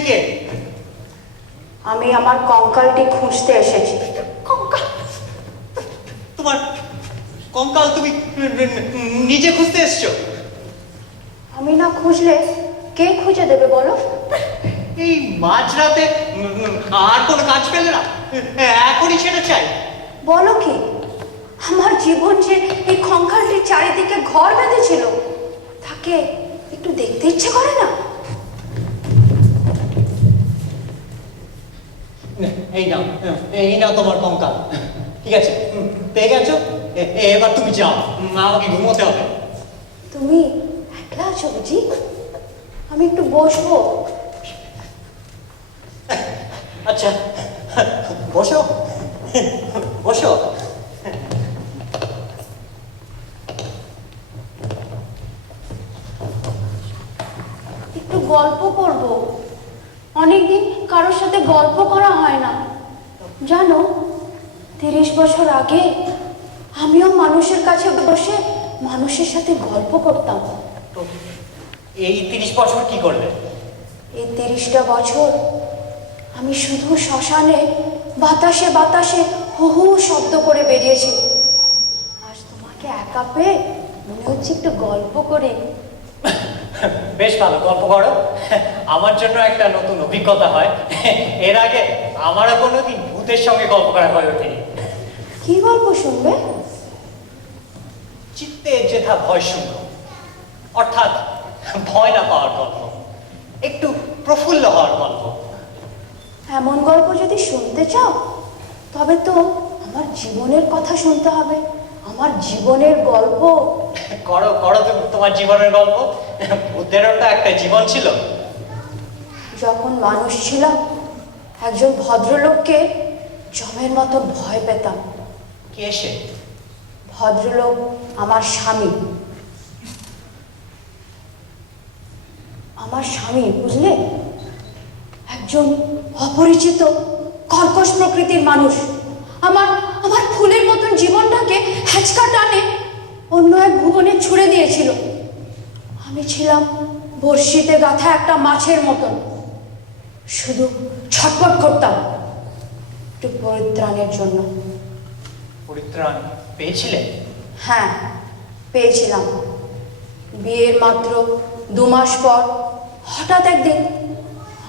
তুমি কে? আমি আমার কঙ্কালটি খুঁজতে এসেছি। কঙ্কাল? তোমার কঙ্কাল তুমি নিজে খুঁজতে এসছো? আমি না খুঁজলে কে খুঁজে দেবে বলো? এই মাঝরাতে আর কোনো কাজ পেলে না, এখনই সেটা চাই? বলো কি, আমার জীবন যে এই কঙ্কালটির চারিদিকে ঘর বেঁধেছিল, তাকে একটু দেখতে ইচ্ছে করে না? এই নাও তোমার কঙ্কাল। ঠিক আছে, পেয়ে গেছো, এবার তুমি যাও, আমাকে ঘুমোতে হবে। তুমি একলা আছো বুঝি? আমি একটু বসবো। আচ্ছা, বসো বসো। একটু গল্প করব, অনেকদিন কারোর সাথে গল্প করা হয় না জানো। 30 বছর আগে আমিও মানুষের কাছে বসে মানুষের সাথে গল্প করতাম। তো এই 30 বছর কি করলে? এই 30টা বছর আমি শুধু শ্মশানে বাতাসে বাতাসে হু হু শব্দ করে বেরিয়েছি। আজ তোমাকে একা পেয়ে মনে হচ্ছে একটু গল্প করি। বেশ ভালো, গল্প করো। আমার জন্য একটা নতুন অভিজ্ঞতা হয়। এর আগে আমারও কোনোদিন ভূতের সঙ্গে গল্প করা হয়ে ওঠেনি। কি গল্প শুনবে? চিত্তে যেথা ভয় শূন্য, অর্থাৎ ভয় না পাওয়ার গল্প, একটু প্রফুল্ল হওয়ার গল্প। এমন গল্প যদি শুনতে চাও তবে তো আমার জীবনের কথা শুনতে হবে, আমার জীবনের গল্প। করো করো তোমার জীবনের গল্প। বুদ্ধেরও তো একটা জীবন ছিল। যখন মানুষ ছিলাম একজন ভদ্রলোককে জমের মতো ভয় পেতাম। কে সে? ভদ্রলোক আমার স্বামী। আমার স্বামী বুঝলে, একজন অপরিচিত কর্কশ প্রকৃতির মানুষ আমার আমার ফুলের মতন জীবনটাকে হ্যাচকা টানে অন্য এক ভুবনে ছুড়ে দিয়েছিল। আমি ছিলাম বড়শিতে গাঁথা একটা মাছের মতন, শুধু ছটফট করতাম একটু পরিত্রাণের জন্য। পরিত্রাণ পেয়েছিলে? হ্যাঁ, পেয়েছিলাম। বিয়ের মাত্র 2 মাস পর হঠাৎ একদিন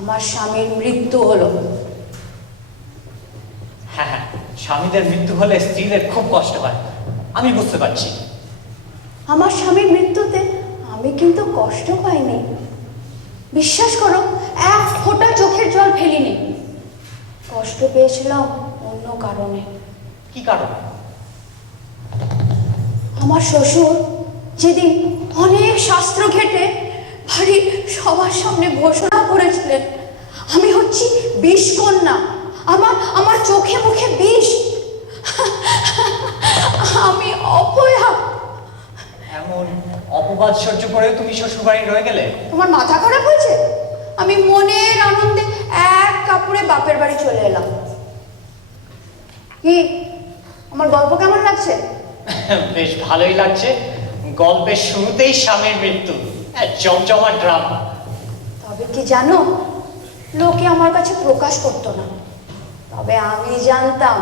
আমার স্বামীর মৃত্যু হলো। হ্যাঁ হ্যাঁ, স্বামীদের মৃত্যু হলে স্ত্রীদের খুব কষ্ট হয়, আমি বুঝতে পারছি। আমার স্বামীর মৃত্যুতে আমি কিন্তু কষ্ট পাইনি, বিশ্বাস করো, এক ফোঁটা চোখের জল ফেলিনি। কষ্ট পেয়েছিলাম অন্য কারণে। কি কারণ? আমার শ্বশুর যেদিন অনেক শাস্ত্র ঘেটে বাড়ির সবার সামনে ঘোষণা করেছিলেন আমি হচ্ছি বিষকন্যা, আমার আমার চোখে মুখে বিষ, আমি অপয়া। এমন অপবাদ সহ্য করে তুমি শ্বশুর বাড়ি রয়ে গেলে? তোমার মাথা খারাপ হয়েছে? আমি মনের আনন্দে এক কাপড়ে বাপের বাড়ি চলে এলাম। কি আমার গল্প কেমন লাগছে? বেশ ভালোই লাগছে। গল্পের শুরুতেই স্বামীর মৃত্যু, জমজমাট ড্রামা। তবে কি জানো, লোকে আমার কাছে প্রকাশ করতো না, তবে আমি জানতাম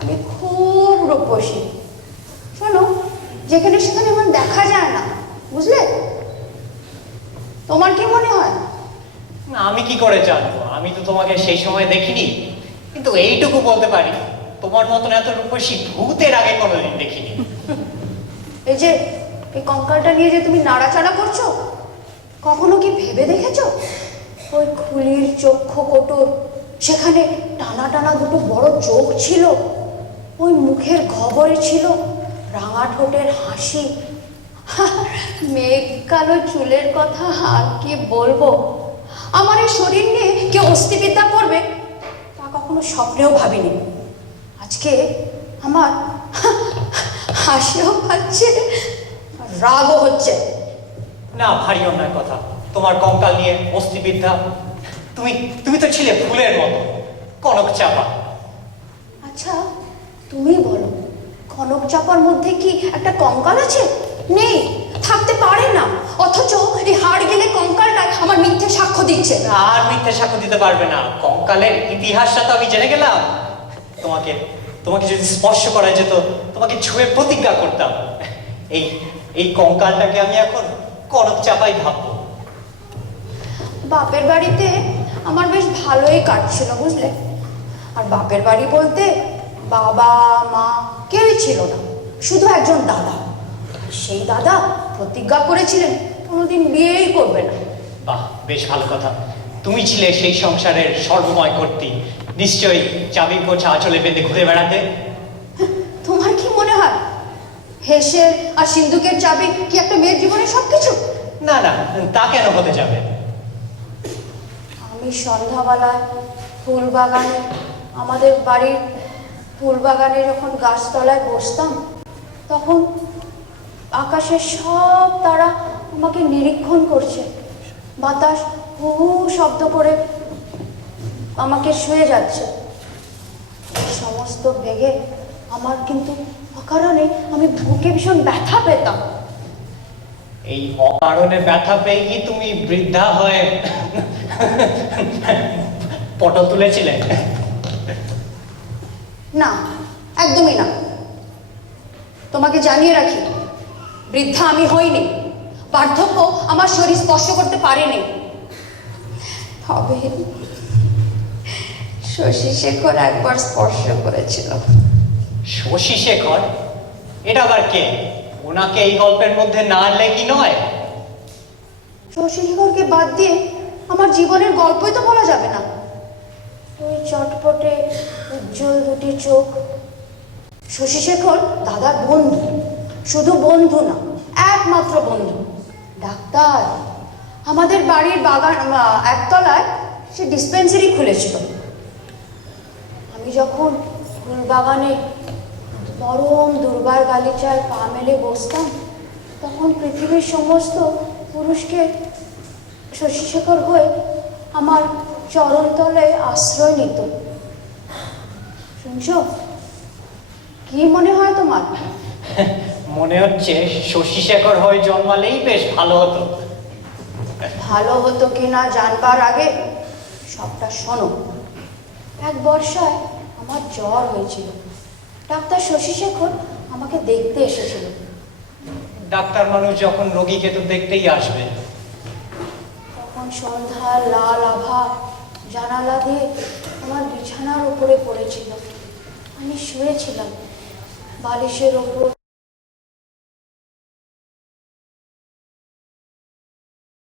আমি খুব রূপসী। শোনো, যেখানে সেখানে আমার দেখা যায় না, বুঝলে? তোমার কি মনে হয়? না, আমি কি করে জানবো? আমি তো তোমাকে সেই সময় দেখিনি, কিন্তু এইটুকু বলতে পারি তোমার মতন এত রূপসী ভূতের আগে কোনোদিন দেখিনি। এই যে এই কঙ্কালটা নিয়ে যে তুমি নাড়াচাড়া করছো, কখনো কি ভেবে দেখেছো ওই খুলির চক্ষু কোটর, সেখানে টানা টানা দুটো বড় চোখ ছিল, ওই মুখের গহ্বরে ছিল রাঙা ঠোঁটের হাসি, মেঘ কালো চুলের কথা আর কি বলবো। আমার এই শরীর নিয়ে কেউ অস্থিবিদ্যা করবে তা কখনো স্বপ্নেও ভাবিনি। আজকে আমার হাসিও পাচ্ছে, রাগও হচ্ছে। না, ভারী অন্যায় কথা তোমার কঙ্কাল নিয়ে অস্থিবিদ্যা। তুমি তুমি তো ছিলে ফুলের মতো, কনক চাপা। আচ্ছা তুমি বলো, কনক চাপার মধ্যে কি একটা কঙ্কাল আছে? নেই, থাকতে থাকতে পারে না, অথচ এই হাড় গেলে কঙ্কালটা আমার মিথ্যে সাক্ষ্য দিচ্ছে। আর মিথ্যে সাক্ষ্য দিতে পারবে না, কঙ্কালের ইতিহাসটা তো আমি জেনে গেলাম। তোমাকে তোমাকে যদি স্পর্শ করা যেত, তোমাকে ছুঁয়ে প্রতিজ্ঞা করতাম, এই এই কঙ্কালটাকে আমি এখন করক চাপাই ভাববো। বাপের বাড়িতে আমার বেশ ভালোই কাটছিল বুঝলে। আর বাপের বাড়ি বলতে বাবা মা কেউই ছিল না, শুধু একজন দাদা। সেই দাদা প্রতিজ্ঞা করেছিলেন কোনোদিন বিয়েই করবে না। বাহ, বেশ ভালো কথা। তুমি ছিলে সেই সংসারের সর্বময় কর্ত্রী, নিশ্চয়ই চাবি গোছা আঁচলে বেঁধে ঘুরে বেড়াতে। তোমার কি মনে হয় হেসের আর সিন্ধুকের চাবি কি একটা মেয়ের জীবনে সবকিছু? না না, তা কেন হতে যাবে? আমি সন্ধ্যাবেলায় ফুল বাগানে, আমাদের বাড়ির ফুল বাগানে যখন গাছতলায় বসতাম, তখন আকাশের সব তারা আমাকে নিরীক্ষণ করছে। বাতাস হু হু শব্দ করে আমাকে শুয়ে যাচ্ছে। সমস্ত ভেগে আমার কিন্তু অকারণে আমি বুকে ভীষণ ব্যথা পেতাম। এই অকারণে ব্যথা পেয়ে কি তুমি বৃদ্ধা হয়ে পটল তুলেছিলে? না, একদমই না। তোমাকে জানিয়ে রাখি, বৃদ্ধা আমি হইনি। বার্ধক্য আমার শরীর স্পর্শ করতে পারেনি। তবে শশী শেখর একবার স্পর্শ করেছিল। শশী শেখর? এটা আবার কে? ওনাকে এই গল্পের মধ্যে না আনলে কি নয়? শশী শেখরকে বাদ দিয়ে আমার জীবনের গল্পই তো বলা যাবে না। ওই চটপটে উজ্জ্বল দুটি চোখ। শশী শেখর দাদার বন্ধু, শুধু বন্ধু না, একমাত্র বন্ধু। ডাক্তার। আমাদের বাড়ির বাগান একতলায় সে ডিসপেন্সারি খুলেছিল। আমি যখন ফুল বাগানে নরম দুর্বার গালিচায় পা মেলে বসতাম, তখন পৃথিবীর সমস্ত পুরুষকে শশী শেখর হয়ে আমার চরণতলে আশ্রয় নিত। শুনছো? কি মনে হয় তোমার? মনে হচ্ছে শশী শেখর হয়ে জন্মালেই বেশ ভালো হতো। ভালো হতো কিনা জানবার আগে সবটা শোনো। এক বর্ষায় আমার জ্বর হয়েছিল। ডাক্তার শশী শেখর আমাকে দেখতে এসেছিল। ডাক্তার মানুষ যখন রোগীকে তো দেখতেই আসবে। তখন সন্ধ্যার লাল আভা জানালা দিয়ে আমার বিছানার উপরে পড়েছিল। আমি শুয়েছিলাম, বালিশের ওপর